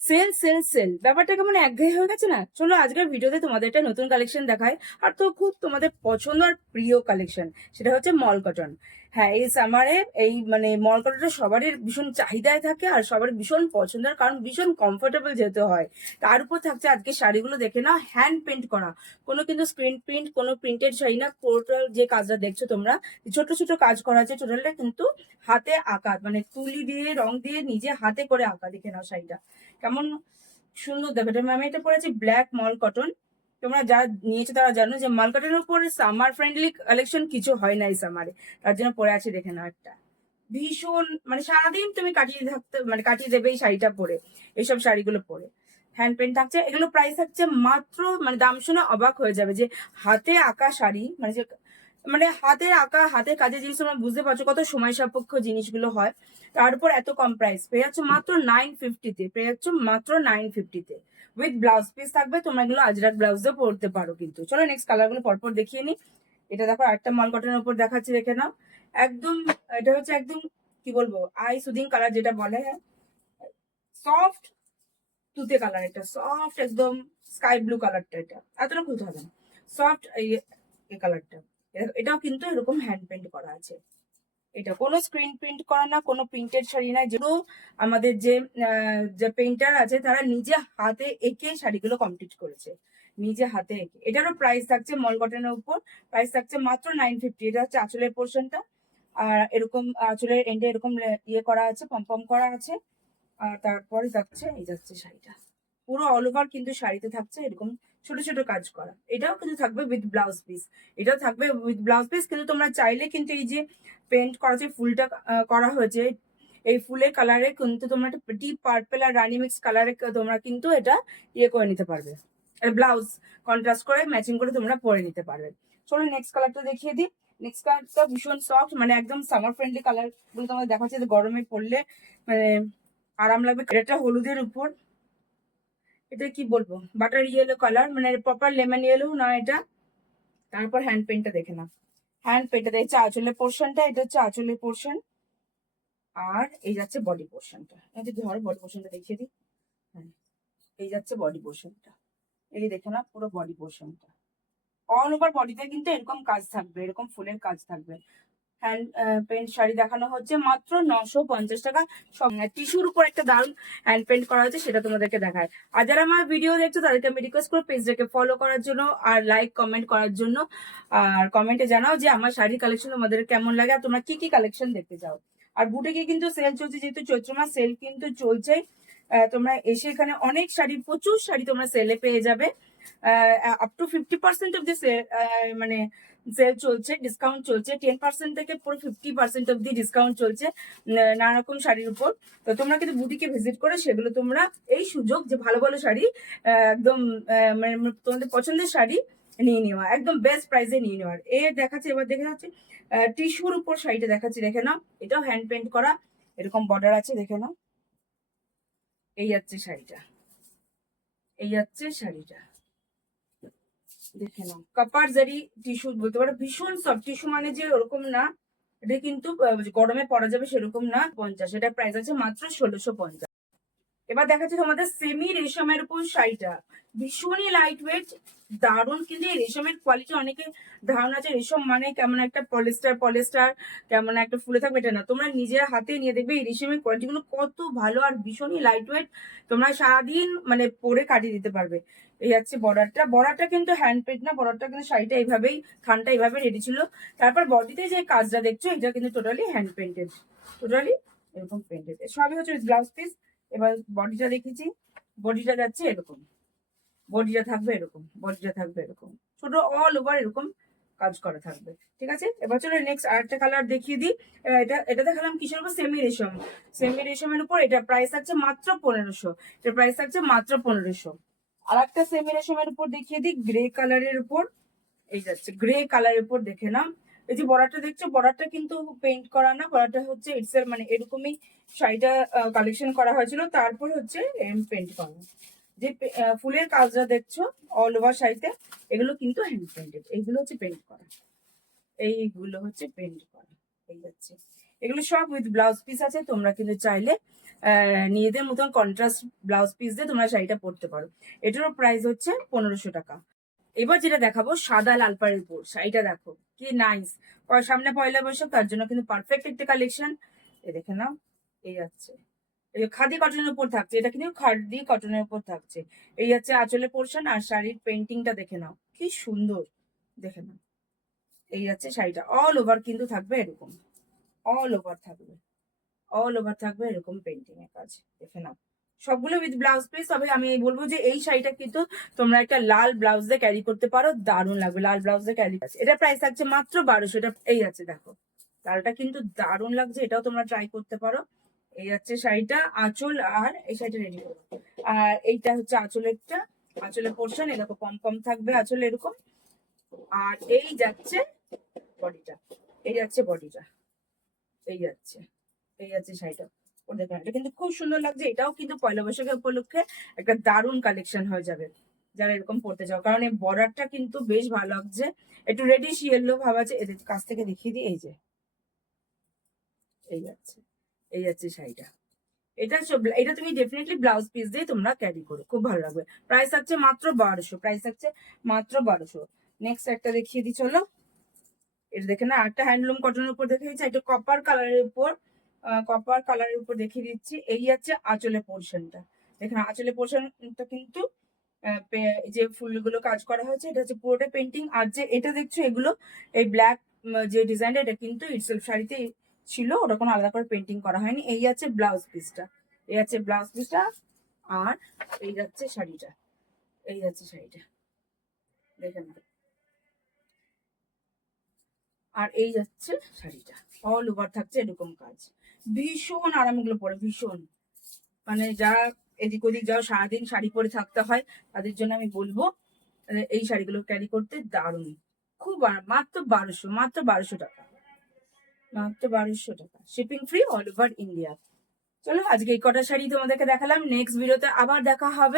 Sell sell sell ব্যাপারটা কেমন একঘেয়ে হয়ে গেছে না? চলো আজকের ভিডিওতে তোমাদের একটা নতুন কালেকশন দেখায়। আর তো খুব তোমাদের পছন্দ আর প্রিয় কালেকশন, সেটা হচ্ছে মল কটন। হ্যাঁ, এই সামারে এই মল কটনটা সবারই ভীষণ চাহিদায় থাকে আর সবার ভীষণ পছন্দের, কারণ ভীষণ কমফোর্টেবল যেতে হয়। তার উপর থাকছে আজকে শাড়িগুলো দেখে না, হ্যান্ড পেন্ট করা। কোনো কিন্তু স্ক্রিন প্রিন্ট, কোনো প্রিন্টেড শাড়ি না। টোটাল যে কাজটা দেখছো তোমরা, ছোট ছোট কাজ করা আছে, টোটালটা কিন্তু হাতে আঁকা, তুলি দিয়ে রং দিয়ে নিজে হাতে করে আঁকা। দেখে নাও শাড়িটা কেমন সুন্দর দেখো। এটা আমি এটা পরেছি ব্ল্যাক মল কটন। তোমরা যারা নিয়েছো তারা জানো যে মল কটনের উপরে সামার ফ্রেন্ডলি কালেকশন কিছু হয় না এই সামারে। তার জন্য পরে আছে, দেখে নাও একটা ভীষণ সারাদিন তুমি কাটিয়ে থাকতে কাটিয়ে দেবে এই শাড়িটা পরে, এইসব শাড়িগুলো পরে। হ্যান্ড পেন্ট থাকছে, এগুলো প্রাইস থাকছে মাত্র, দাম শুনে অবাক হয়ে যাবে যে হাতে আঁকা শাড়ি, যে হাতের আঁকা, হাতের কাজের জিনিস, তোমরা বুঝতে পারছো কত সময় সাপেক্ষ জিনিসগুলো হয়। তার উপর এত কম প্রাইস পেয়ে যাচ্ছ মাত্র 950-তে, পেয়ে যাচ্ছ মাত্র 950-তে। উইথ ব্লাউজ পিস থাকবে, তোমরা এগুলো আজরাক ব্লাউজও পরতে পারো কিন্তু। চলো নেক্সট কালার গুলো পরপর দেখিয়ে নি। এটা দেখো একটা মল কটনের উপর দেখাচ্ছি, দেখে নাও। একদম, এটা হচ্ছে একদম কি বলবো, আই সুদিং কালার যেটা বলে, হ্যাঁ, সফট তুতে কালার। এটা সফট একদম স্কাই ব্লু কালারটা, এটা এতটা খুলতে হবে না, সফট এই কালারটা। এটাও কিন্তু এরকম হ্যান্ড পেন্ট করা আছে। এটা কোনো স্ক্রিন প্রিন্ট করা না, কোনো প্রিন্টেড শাড়ি না, যেগুলো আমাদের যে পেইন্টার আছে তারা নিজে হাতে এঁকে শাড়িগুলো কমপ্লিট করেছে, নিজে হাতে এঁকে। এটারও প্রাইস থাকছে মল কটনের উপর, প্রাইস থাকছে মাত্র 950। এটা হচ্ছে আঁচলের পোর্শনটা, আর এরকম আঁচলের এন্ডে এরকম ইয়ে করা আছে, পম করা আছে। আর তারপরে যাচ্ছে, এই যাচ্ছে শাড়িটা পুরো অল ওভার কিন্তু শাড়িতে থাকছে এরকম ছোট ছোট কাজ করা। এটাও কিন্তু থাকবে উইথ ব্লাউজ পিস, এটাও থাকবে উইথ ব্লাউজ পিস। কিন্তু তোমরা চাইলে কিন্তু এই যে পেন্ট করা যে ফুলটা করা হয়েছে, এই ফুলের কালারে কিন্তু তোমরা একটা ডিপ পার্পেল আর রানি মিক্স কালারে তোমরা কিন্তু এটা ইয়ে করে নিতে পারবে, ব্লাউজ কন্ট্রাস্ট করে ম্যাচিং করে তোমরা পরে নিতে পারবে। চলো নেক্সট কালারটা দেখিয়ে দিই। নেক্সট কালারটা ভীষণ সফট, একদম সামার ফ্রেন্ডলি কালার গুলো তোমাদের দেখাচ্ছে, যে গরমে পরলে মানে আরাম লাগবে। এটা হলুদের উপর, এটা কি বলবো, butter yellow colour, proper lemon yellow না এটা। তারপর হ্যান্ড পেন্টটা দেখে না, হ্যান্ড পেন্টটা দেখছে আঁচলের পোর্শনটা, এটা হচ্ছে আঁচলের পোর্শন। আর এই যাচ্ছে বডি পোর্শনটা, এটা ধরো বডি পোর্শনটা দেখিয়ে দিই। হ্যাঁ, এই যাচ্ছে বডি পোর্শনটা, এই দেখে না পুরো বডি পোর্শনটা। অল ওভার বডিতে কিন্তু এরকম কাজ থাকবে, এরকম ফুলের কাজ থাকবে। হ্যান্ড পেন্ট শাড়ি দেখানো হচ্ছে মাত্র 950 টাকা। সব টিস্যুর উপর একটা দারুণ হ্যান্ড পেন্ট করা হচ্ছে, সেটা তোমাদেরকে দেখায়। আর যারা আমার ভিডিও দেখছো তাদেরকে আমি রিকোয়েস্ট করবো পেজটাকে ফলো করার জন্য আর লাইক কমেন্ট করার জন্য। আর কমেন্টে জানাও যে আমার শাড়ির কালেকশন তোমাদের কেমন লাগে আর তোমরা কি কি কালেকশন দেখতে চাও। আর বুটিকে কিন্তু সেল চলছে, যেহেতু চৈত্র মাস সেল কিন্তু চলছে। তোমরা এসে এখানে অনেক শাড়ি, প্রচুর শাড়ি তোমরা সেলে পেয়ে যাবে। আপ টু 50% অব্দি সেল চলছে, ডিসকাউন্ট চলছে। 10% থেকে পুরো 50% অব্দি ডিসকাউন্ট চলছে নানা রকম শাড়ির উপর। তো তোমরা কিন্তু বুটিকে ভিজিট করে সেগুলো তোমরা, এই সুযোগ যে ভালো ভালো শাড়ি একদম তোমাদের পছন্দের শাড়ি নিয়ে নেওয়া, একদম বেস্ট প্রাইসে নিয়ে নেওয়ার। দেখাচ্ছে, এবার দেখে যাচ্ছে টিস্যুর উপর শাড়িটা দেখাচ্ছি, দেখে নাও। এটাও হ্যান্ড পেন্ট করা, এরকম বর্ডার আছে, দেখে নাও। এই যাচ্ছে শাড়িটা, এই যাচ্ছে শাড়িটা, দেখে নাও। কাপার জারি টিস্যু বলতে পারো, ভীষণ সফট টিস্যু, যে ওরকম না। এটা কিন্তু গরমে পরা যাবে সেরকম না। 50, এটা প্রাইস আছে মাত্র 1650। এবার দেখাচ্ছি তোমাদের সেমি রেশমের উপর শাড়িটা, ভীষণই লাইট ওয়েট, দারুণ। কিন্তু এই রেশমের কোয়ালিটি অনেকে ধারণা আছে রেশম মানে কেমন একটা পলিস্টার পলিস্টার, কেমন একটা ফুলে থাকবে, এটা না। তোমরা নিজের হাতে নিয়ে দেখবে এই রেশমের কোয়ালিটি গুলো কত ভালো আর ভীষণই লাইট ওয়েট। তোমরা সারাদিন পরে কাটিয়ে দিতে পারবে। এই হচ্ছে বর্ডারটা, বর্ডারটা কিন্তু হ্যান্ড পেড না, বর্ডারটা কিন্তু শাড়িটা এইভাবেই, থানটা এইভাবে রেডি ছিল। তারপর বডিতে যে কাজটা দেখছো এটা কিন্তু টোটালি হ্যান্ড পেন্টেড, টোটালি এরকম পেন্টেড, সবই হচ্ছে ব্লাউজ পিস। এবার বডিটা দেখেছি, বডিটা যাচ্ছে এরকম, বডিটা থাকবে এরকম, বডিটা থাকবে এরকম, ছোট অল ওভার এরকম কাজ করা থাকবে। ঠিক আছে, এবার চলো নেক্সট আরেকটা কালার দেখিয়ে দিই। এটা দেখালাম কিসের উপর, সেমি রেশম। সেমি রেশমের উপর এটা প্রাইস থাকছে মাত্র 1500, এটা প্রাইস থাকছে মাত্র 1500। আর একটা সেমি রেশমের উপর দেখিয়ে দিই, গ্রে কালারের উপর। এই যাচ্ছে গ্রে কালারের উপর, দেখে নাও। এই যে বর্ডারটা দেখছো, বর্ডারটা কিন্তু পেইন্ট করা না, বর্ডারটা হচ্ছে ইটসেল, এরকমই শাড়িটা কালেকশন করা হয়েছিল, তারপর হচ্ছে পেইন্ট করা। যে ফুলের কাজটা দেখছো অল ওভার শাড়িতে, এগুলো কিন্তু হ্যান্ড পেইন্টেড, এইগুলো হচ্ছে পেইন্ট করা, এইগুলো হচ্ছে পেইন্ট করা। এই যাচ্ছে, এগুলো সব উইথ ব্লাউজ পিস আছে, তোমরা কিন্তু চাইলে নিজেদের মতন কন্ট্রাস্ট ব্লাউজ পিস দিয়ে তোমরা শাড়িটা পরতে পারো। এটারও প্রাইস হচ্ছে 1500 টাকা। এবার যেটা দেখাবো সাদা লাল পাড়ের উপর শাড়িটা, দেখো কি নাইস। সামনে পয়লা বৈশাখ, তার জন্য কিন্তু পারফেক্ট একটা কালেকশন। এ দেখে নাও, এই যাচ্ছে, এই খাদি কটনের উপর থাকছে, এটা কিন্তু খাদি কটনের উপর থাকছে। এই যাচ্ছে আঁচলের পোর্শন, আর শাড়ির পেন্টিংটা দেখে নাও কি সুন্দর, দেখে নাও। এই যাচ্ছে শাড়িটা, অল ওভার কিন্তু থাকবে এরকম, অল ওভার থাকবে, অল ওভার থাকবে এরকম পেন্টিং এর কাজ, দেখে নাও। সবগুলো উইথ ব্লাউজ পিস। তবে আমি বলবো যে এই শাড়িটা কিন্তু তোমরা একটা লাল ব্লাউজ দিয়ে ক্যারি করতে পারো, দারুণ লাগবে লাল ব্লাউজ দিয়ে ক্যারি। এটা প্রাইস থাকছে মাত্র 1200। এটা এই আছে দেখো, লালটা কিন্তু দারুণ লাগছে, এটাও তোমরা ট্রাই করতে পারো। এই যাচ্ছে শাড়িটা, আঁচল আর এই শাড়িটা রেডি করো। আর এইটা হচ্ছে আঁচলেরটা, আঁচলের পোর্শন এরকম কম কম থাকবে আঁচল এরকম। আর এই যাচ্ছে বডিটা, এই যাচ্ছে বডিটা, এই যাচ্ছে, এই যাচ্ছে শাড়িটা। ও দেখেন, এটা কিন্তু খুব সুন্দর লাগছে। এটাও কিন্তু পয়লা বৈশাখের উপলক্ষে একটা দারুণ কালেকশন হয়ে যাবে যারা এরকম পড়তে চাও, কারণ এই বর্ডারটা কিন্তু বেশ ভালো লাগছে, একটু রেডিশ ইয়েলো ভাব আছে। এদের কাছ থেকে দেখিয়ে দিই, এই যে এই যাচ্ছে, এই যাচ্ছে শাড়িটা। এটা তুমি ডেফিনেটলি ব্লাউজ পিস দিয়ে তোমরা ক্যারি করো, খুব ভালো লাগবে। প্রাইস থাকছে মাত্র 1200, প্রাইস থাকছে মাত্র 1200। নেক্সট একটা দেখিয়ে দিই চলো। এটা দেখে না, একটা হ্যান্ডলুম কটনের উপর দেখে দিচ্ছি, একটা কপার কালারের উপর, কপার কালারের উপর দেখিয়ে দিচ্ছি। এই হচ্ছে আঁচলের পোর্শনটা, দেখেন আঁচলের পোর্শনটা কিন্তু যে ফুলগুলো কাজ করা হয়েছে এটা হচ্ছে পুরোটা পেন্টিং। আর যে এটা দেখছো এগুলো, এই ব্ল্যাক যে ডিজাইনটা, এটা কিন্তু ইটসেলফ শাড়িতে ছিল, ওটা কোনো আলাদা করে পেন্টিং করা হয়নি। এই আছে ব্লাউজ পিসটা, এই আছে ব্লাউজ পিসটা, আর এই যাচ্ছে শাড়িটা, এই যাচ্ছে শাড়িটা, দেখেন। আর এই যাচ্ছে শাড়িটা, অল ওভার থাকছে এরকম কাজ, ভীষণ আরাম এগুলো পরে, ভীষণ মানে যারা এদিক ওদিক যাও সারাদিন শাড়ি পরে থাকতে হয়, তাদের জন্য আমি বলবো এই শাড়িগুলো ক্যারি করতে দারুণ, খুব আরাম। মাত্র 1200, মাত্র 1200 টাকা, মাত্র 1200 টাকা, shipping free all over India. চলো আজকে এই কটা শাড়ি তোমাদেরকে দেখালাম, নেক্সট ভিডিওতে আবার দেখা হবে।